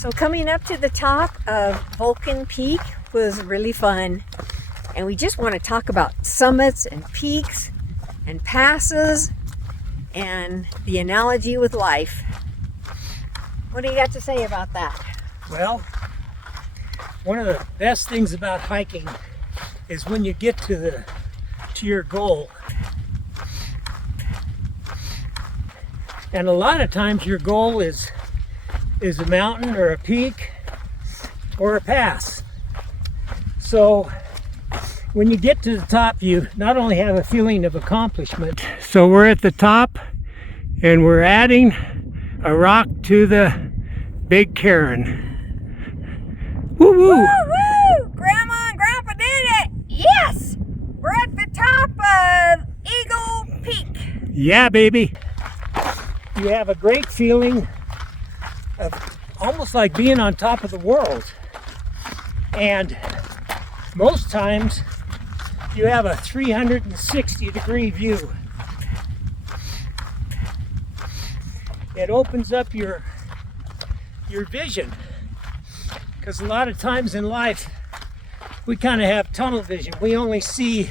So coming up to the top of Vulcan Peak was really fun. And we just want to talk about summits and peaks and passes and the analogy with life. What do you got to say about that? Well, one of the best things about hiking is when you get to your goal. And a lot of times your goal is a mountain or a peak or a pass. So when you get to the top, you not only have a feeling of accomplishment. So we're at the top and we're adding a rock to the Big Cairn. Woo woo! Woo woo! Grandma and Grandpa did it! Yes! We're at the top of Eagle Peak. Yeah, baby. You have a great feeling of almost like being on top of the world. And most times you have a 360-degree view. It opens up your vision, because a lot of times in life we kind of have tunnel vision. We only see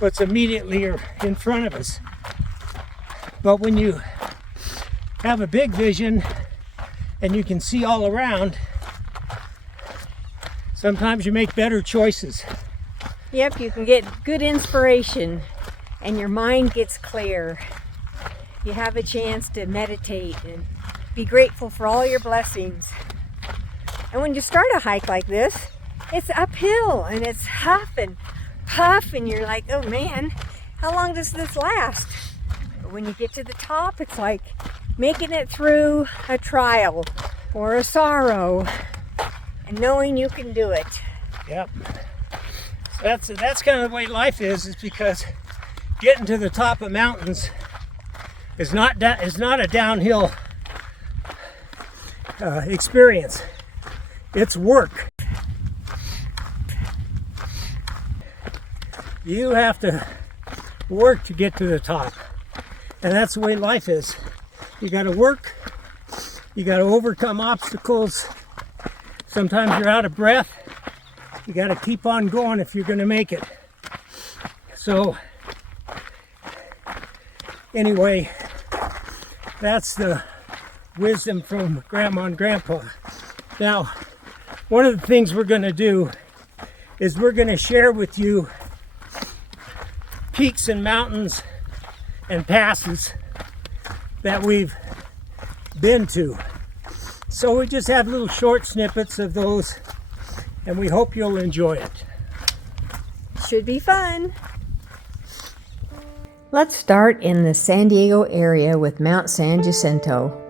what's immediately in front of us. But when you have a big vision and you can see all around, sometimes you make better choices. Yep, you can get good inspiration and your mind gets clear. You have a chance to meditate and be grateful for all your blessings. And when you start a hike like this, it's uphill and it's huff and puff and you're like, oh man, how long does this last? But when you get to the top, it's like making it through a trial or a sorrow and knowing you can do it. Yep. That's kind of the way life is because getting to the top of mountains is not a downhill experience. It's work. You have to work to get to the top. And that's the way life is. You got to work. You got to overcome obstacles. Sometimes you're out of breath. You got to keep on going if you're going to make it. So, anyway, that's the wisdom from Grandma and Grandpa. Now, one of the things we're going to do is we're going to share with you peaks and mountains and passes that we've been to. So we just have little short snippets of those, and we hope you'll enjoy it. Should be fun. Let's start in the San Diego area with Mount San Jacinto.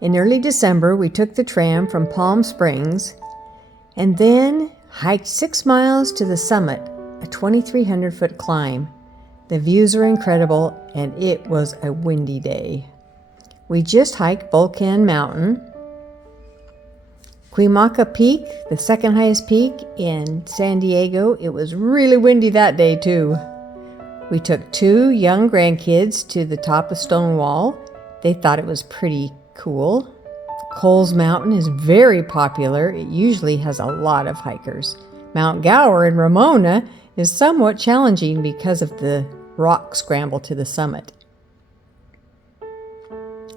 In early December, we took the tram from Palm Springs and then hiked 6 miles to the summit, a 2,300-foot climb. The views are incredible and it was a windy day. We just hiked Volcan Mountain, Cuimaca Peak, the second highest peak in San Diego. It was really windy that day too. We took 2 young grandkids to the top of Stonewall. They thought it was pretty cool. Coles Mountain is very popular. It usually has a lot of hikers. Mount Gower in Ramona is somewhat challenging because of the rock scramble to the summit.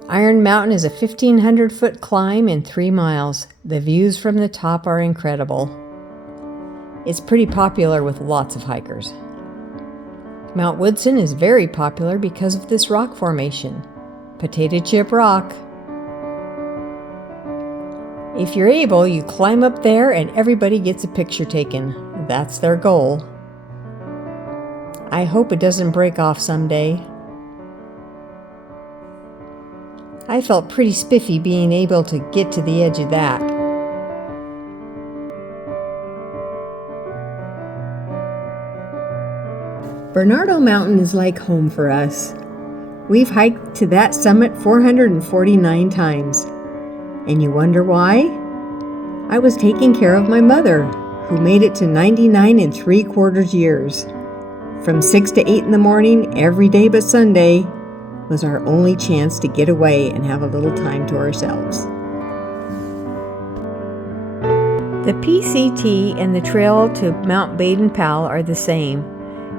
Iron Mountain is a 1,500-foot climb in 3 miles. The views from the top are incredible. It's pretty popular with lots of hikers. Mount Woodson is very popular because of this rock formation. Potato Chip Rock. If you're able, you climb up there and everybody gets a picture taken. That's their goal. I hope it doesn't break off someday. I felt pretty spiffy being able to get to the edge of that. Bernardo Mountain is like home for us. We've hiked to that summit 449 times. And you wonder why? I was taking care of my mother, who made it to 99 3/4 years. From 6 to 8 in the morning, every day but Sunday, was our only chance to get away and have a little time to ourselves. The PCT and the trail to Mount Baden-Powell are the same.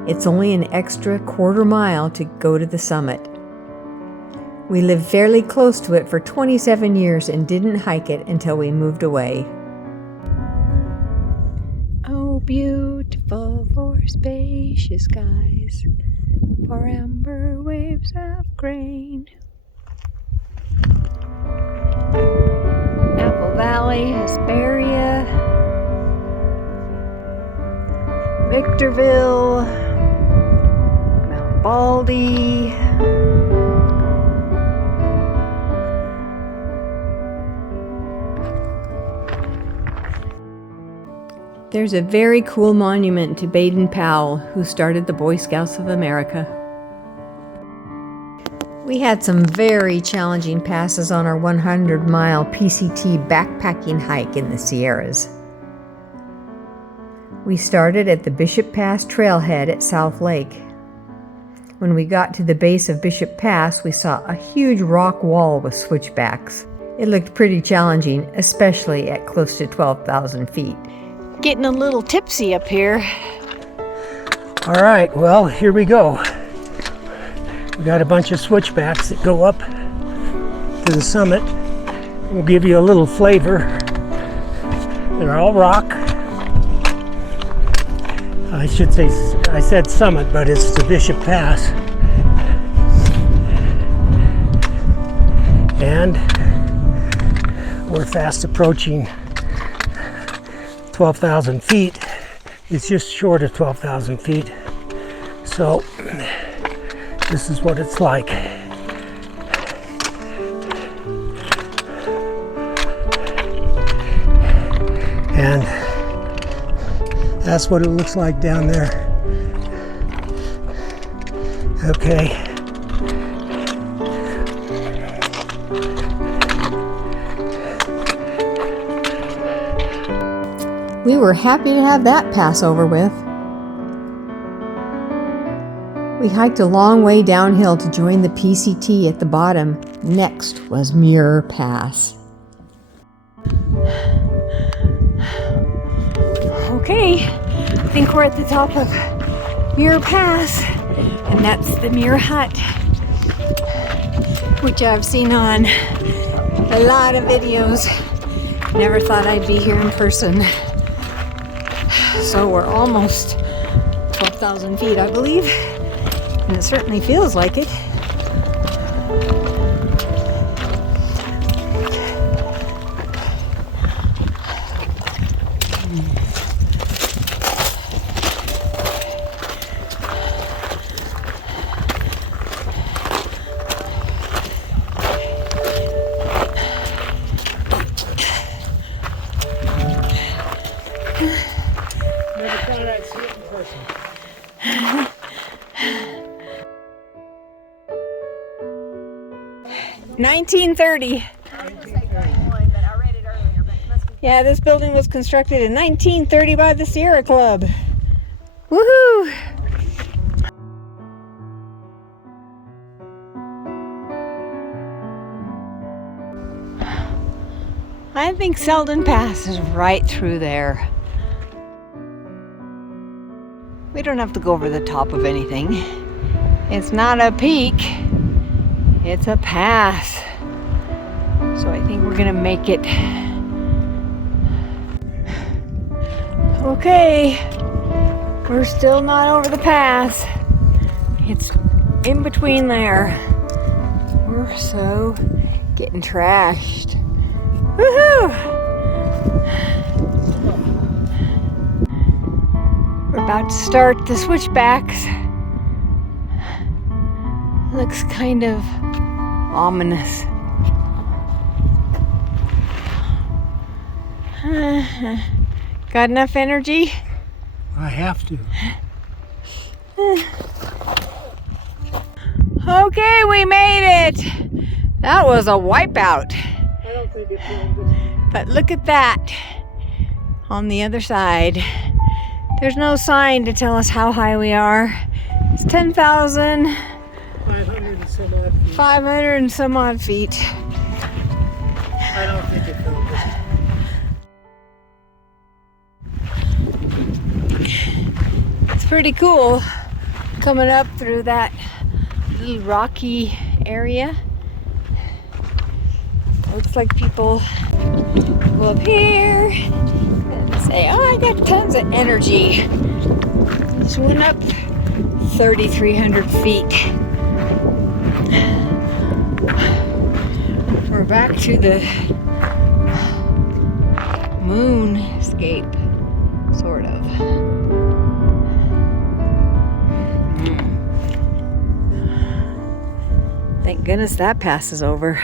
It's only an extra quarter mile to go to the summit. We lived fairly close to it for 27 years and didn't hike it until we moved away. Oh, beautiful for spacious skies, for amber waves of grain. Apple Valley, Hesperia, Victorville, Mount Baldy, there's a very cool monument to Baden-Powell, who started the Boy Scouts of America. We had some very challenging passes on our 100-mile PCT backpacking hike in the Sierras. We started at the Bishop Pass trailhead at South Lake. When we got to the base of Bishop Pass, we saw a huge rock wall with switchbacks. It looked pretty challenging, especially at close to 12,000 feet. Getting a little tipsy up here. All right, well, here we go. We got a bunch of switchbacks that go up to the summit. We'll give you a little flavor. They're all rock. I should say, I said summit, but it's the Bishop Pass. And we're fast approaching 12,000 feet. It's just short of 12,000 feet. So this is what it's like. And that's what it looks like down there. Okay. We were happy to have that pass over with. We hiked a long way downhill to join the PCT at the bottom. Next was Mirr Pass. Okay, I think we're at the top of Mirr Pass, and that's the Mirr Hut, which I've seen on a lot of videos. Never thought I'd be here in person. So we're almost 12,000 feet, I believe, and it certainly feels like it. Never thought I'd see it in person. $1930. Yeah, this building was constructed in 1930 by the Sierra Club. Woohoo! I think Seldon Pass is right through there. We don't have to go over the top of anything. It's not a peak, it's a pass. So I think we're gonna make it. Okay, we're still not over the pass. It's in between there. We're so getting trashed. Woohoo! We're about to start the switchbacks. Looks kind of ominous. Got enough energy? I have to. Okay, we made it. That was a wipeout. I don't think it's really good. But look at that on the other side. There's no sign to tell us how high we are. It's 10,500 and some odd feet. I don't think it's really good. pretty cool coming up through that little rocky area. Looks like people go up here and say, oh, I got tons of energy. Just went up 3,300 feet. We're back to the moonscape, sort of. Thank goodness that pass is over.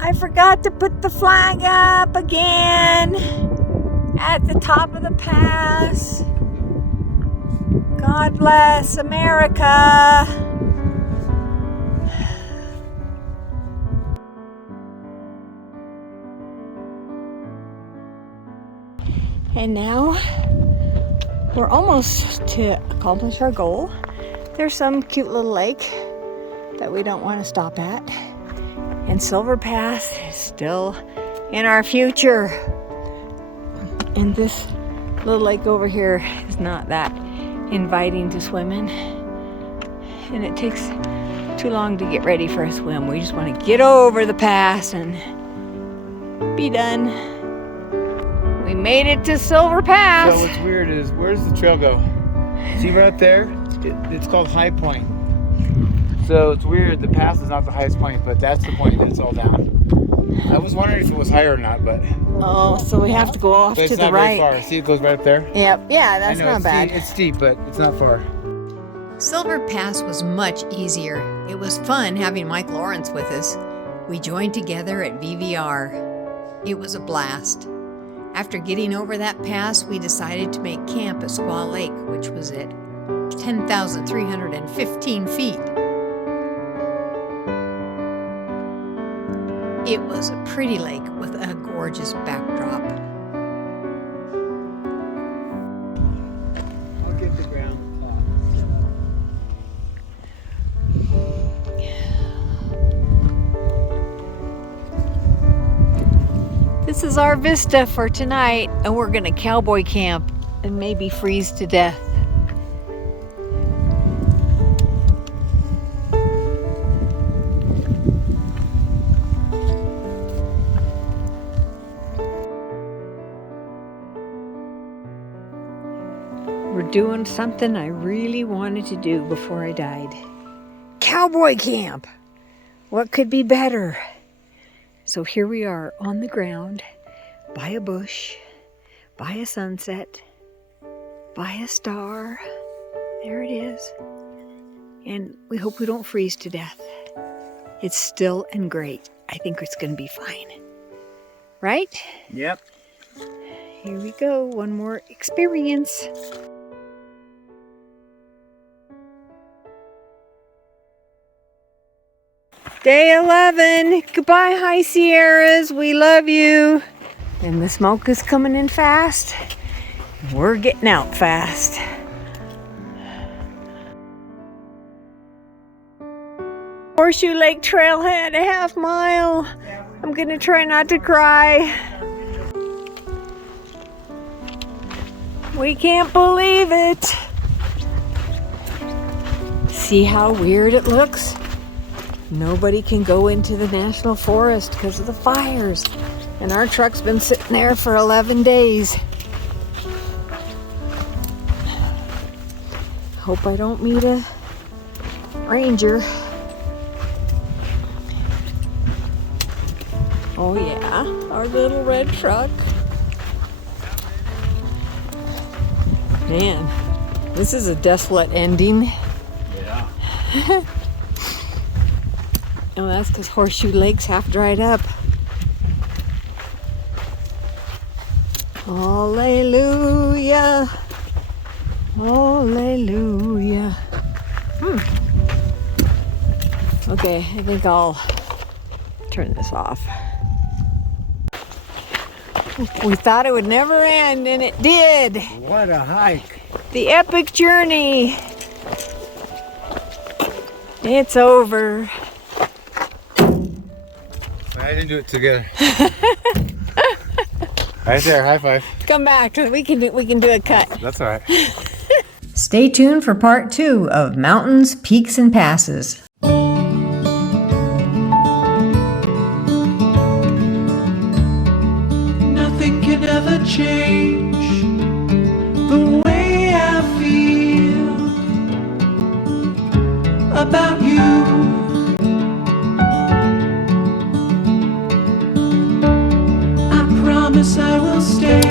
I forgot to put the flag up again at the top of the pass. God bless America. And now we're almost to accomplish our goal. There's some cute little lake that we don't want to stop at. And Silver Pass is still in our future. And this little lake over here is not that inviting to swim in. And it takes too long to get ready for a swim. We just want to get over the pass and be done. We made it to Silver Pass. So what's weird is, where's the trail go? See right there? It's called High Point. So it's weird, the pass is not the highest point, but that's the point that's all down. I was wondering if it was higher or not, but... Oh, so we have to go off to the right. It's not very far. See, it goes right up there? Yep, yeah, that's not bad. It's steep, but it's not far. Silver Pass was much easier. It was fun having Mike Lawrence with us. We joined together at VVR. It was a blast. After getting over that pass, we decided to make camp at Squall Lake, which was at 10,315 feet. It was a pretty lake with a gorgeous backdrop. I'll get the ground. This is our vista for tonight, and we're gonna cowboy camp and maybe freeze to death. We're doing something I really wanted to do before I died. Cowboy camp! What could be better? So here we are on the ground, by a bush, by a sunset, by a star. There it is. And we hope we don't freeze to death. It's still and great. I think it's going to be fine. Right? Yep. Here we go. One more experience. Day 11. Goodbye, High Sierras. We love you. And the smoke is coming in fast. We're getting out fast. Horseshoe Lake trailhead, a half mile. I'm gonna try not to cry. We can't believe it. See how weird it looks? Nobody can go into the national forest because of the fires. And our truck's been sitting there for 11 days. Hope I don't meet a ranger. Oh yeah, our little red truck. Man, this is a desolate ending. Yeah. Oh, that's because Horseshoe Lake's half dried up. Hallelujah. Hallelujah. Okay, I think I'll turn this off. We thought it would never end, and it did. What a hike. The epic journey. It's over. I didn't do it together. Right there, high five. Come back, we can do a cut. That's all right. Stay tuned for part 2 of Mountains, Peaks, and Passes. Nothing can ever change the way I feel about you. I promise I will stay